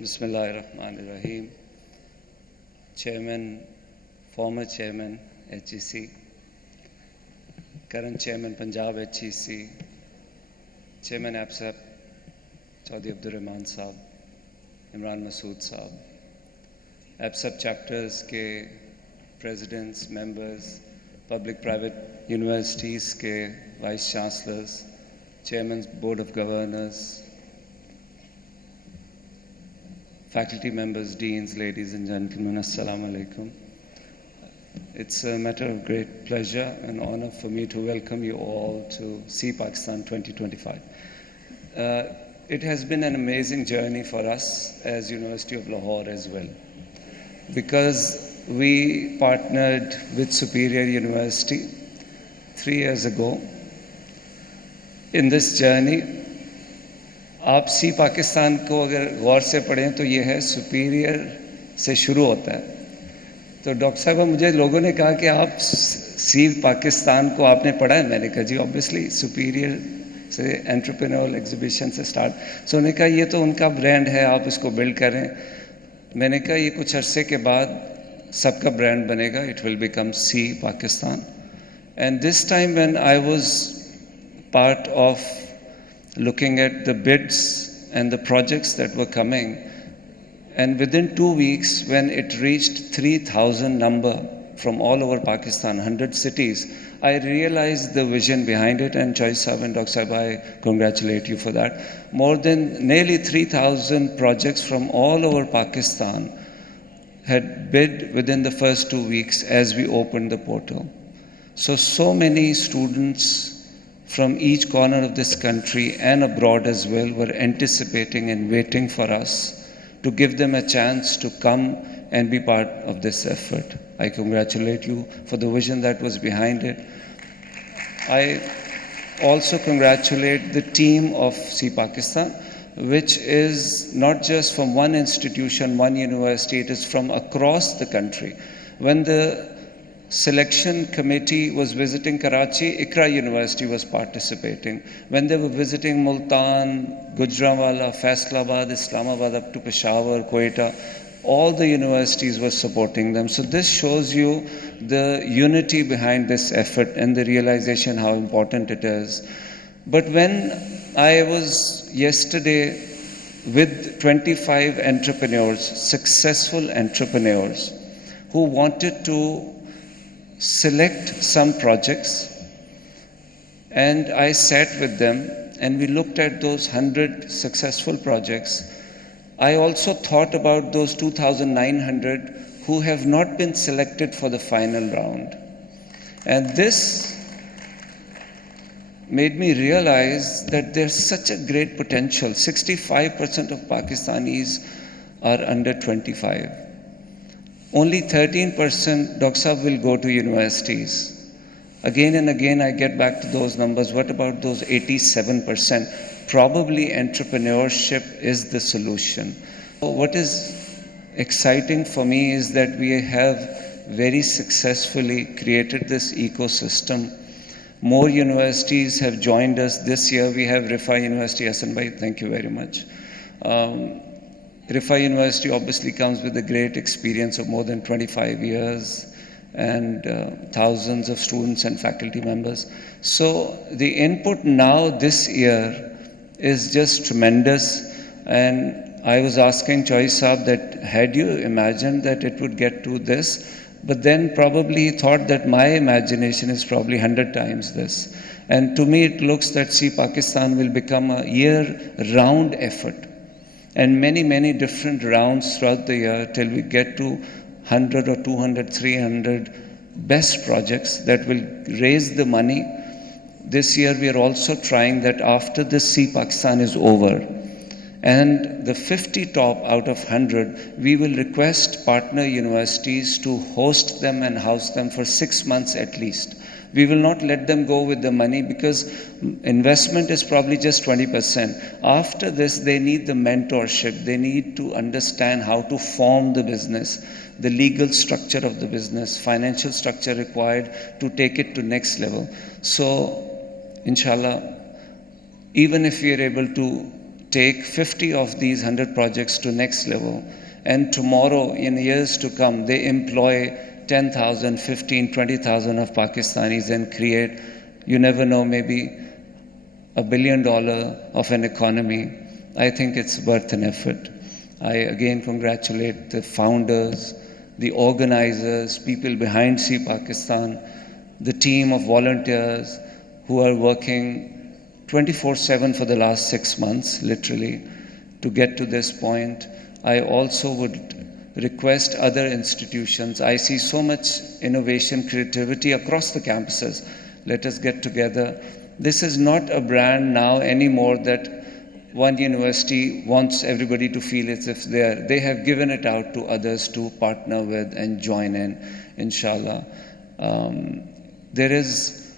Bismillahirrahmanirrahim. Chairman, former Chairman, HEC, current Chairman, Punjab HEC, Chairman APSAP, Chaudhry Abdur Rahman Saab, Imran Masood Saab, APSAP chapters के presidents, members, public-private universities के vice chancellors, chairmen, board of governors, faculty members, deans, ladies and gentlemen, assalamu alaikum. It's a matter of great pleasure and honor for me to welcome you all to See Pakistan 2025. It has been an amazing journey for us as University of Lahore as well, because we partnered with Superior University 3 years ago. In this journey, आप सी पाकिस्तान को अगर गौर से पढ़ें तो ये है superior से शुरू होता है. तो डॉक्टर साहब मुझे लोगों ने कहा कि आप सी पाकिस्तान को आपने पढ़ा है. मैंने कहा जी ऑब्वियसली सुपीरियर से एंटरप्रेन्योरल एग्जीबिशन से स्टार्ट. सो उन्होंने कहा ये तो उनका ब्रांड है, आप इसको बिल्ड करें. मैंने कहा ये कुछ अरसे के बाद सबका ब्रांड बनेगा. It will become see Pakistan. And this time when I was part of looking at the bids and the projects that were coming, and within 2 weeks when it reached 3,000 number from all over Pakistan, 100 cities, I realized the vision behind it. And Choy Sahab and Dr. Sahab, I congratulate you for that. More than nearly 3,000 projects from all over Pakistan had bid within the first 2 weeks as we opened the portal. So many students from each corner of this country and abroad as well were anticipating and waiting for us to give them a chance to come and be part of this effort. I congratulate you for the vision that was behind it. I also congratulate the team of See Pakistan, which is not just from one institution, one university, it is from across the country. When the selection committee was visiting Karachi, Iqra University was participating. When they were visiting Multan, Gujranwala, Faisalabad, Islamabad, up to Peshawar, Quetta, all the universities were supporting them. So this shows you the unity behind this effort and the realization how important it is. But when I was yesterday with 25 entrepreneurs, successful entrepreneurs, who wanted to select some projects, and I sat with them and we looked at those 100 successful projects. I also thought about those 2,900 who have not been selected for the final round, and this made me realize that there's such a great potential. 65% of Pakistanis are under 25. Only 13%, Dr. Sahab, will go to universities. Again and again I get back to those numbers. What about those 87%? Probably entrepreneurship is the solution. What is exciting for me is that we have very successfully created this ecosystem. More universities have joined us. This year we have Rifa University, Hassan Bhai, thank you very much. Rifa University obviously comes with a great experience of more than 25 years and thousands of students and faculty members. So the input now this year is just tremendous. And I was asking Choy Sahab that had you imagined that it would get to this? But then probably he thought that my imagination is probably 100 times this. And to me it looks that See Pakistan will become a year-round effort. And many different rounds throughout the year till we get to 100 or 200, 300 best projects that will raise the money. This year we are also trying that after this See Pakistan is over, and the 50 top out of 100, we will request partner universities to host them and house them for 6 months at least. We will not let them go with the money because investment is probably just 20%. After this, they need the mentorship. They need to understand how to form the business, the legal structure of the business, financial structure required to take it to next level. So, inshallah, even if we are able to take 50 of these 100 projects to next level, and tomorrow, in years to come, they employ 10,000, 15, 20,000 of Pakistanis and create, you never know, maybe $1 billion of an economy. I think it's worth an effort. I again congratulate the founders, the organizers, people behind See Pakistan, the team of volunteers who are working 24/7 for the last 6 months, literally, to get to this point. I also would request other institutions. I see so much innovation, creativity across the campuses. Let us get together. This is not a brand now anymore that one university wants everybody to feel as if they have given it out to others to partner with and join in, inshallah. There is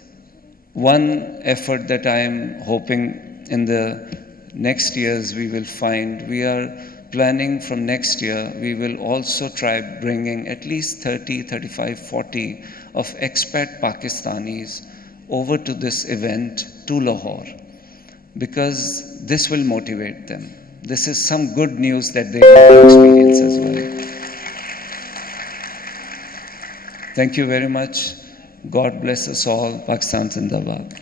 one effort that I am hoping in the next years we will find. We are planning from next year, we will also try bringing at least 30, 35, 40 of expat Pakistanis over to this event to Lahore, because this will motivate them. This is some good news that they will experience as well. Thank you very much. God bless us all. Pakistan Zindabad.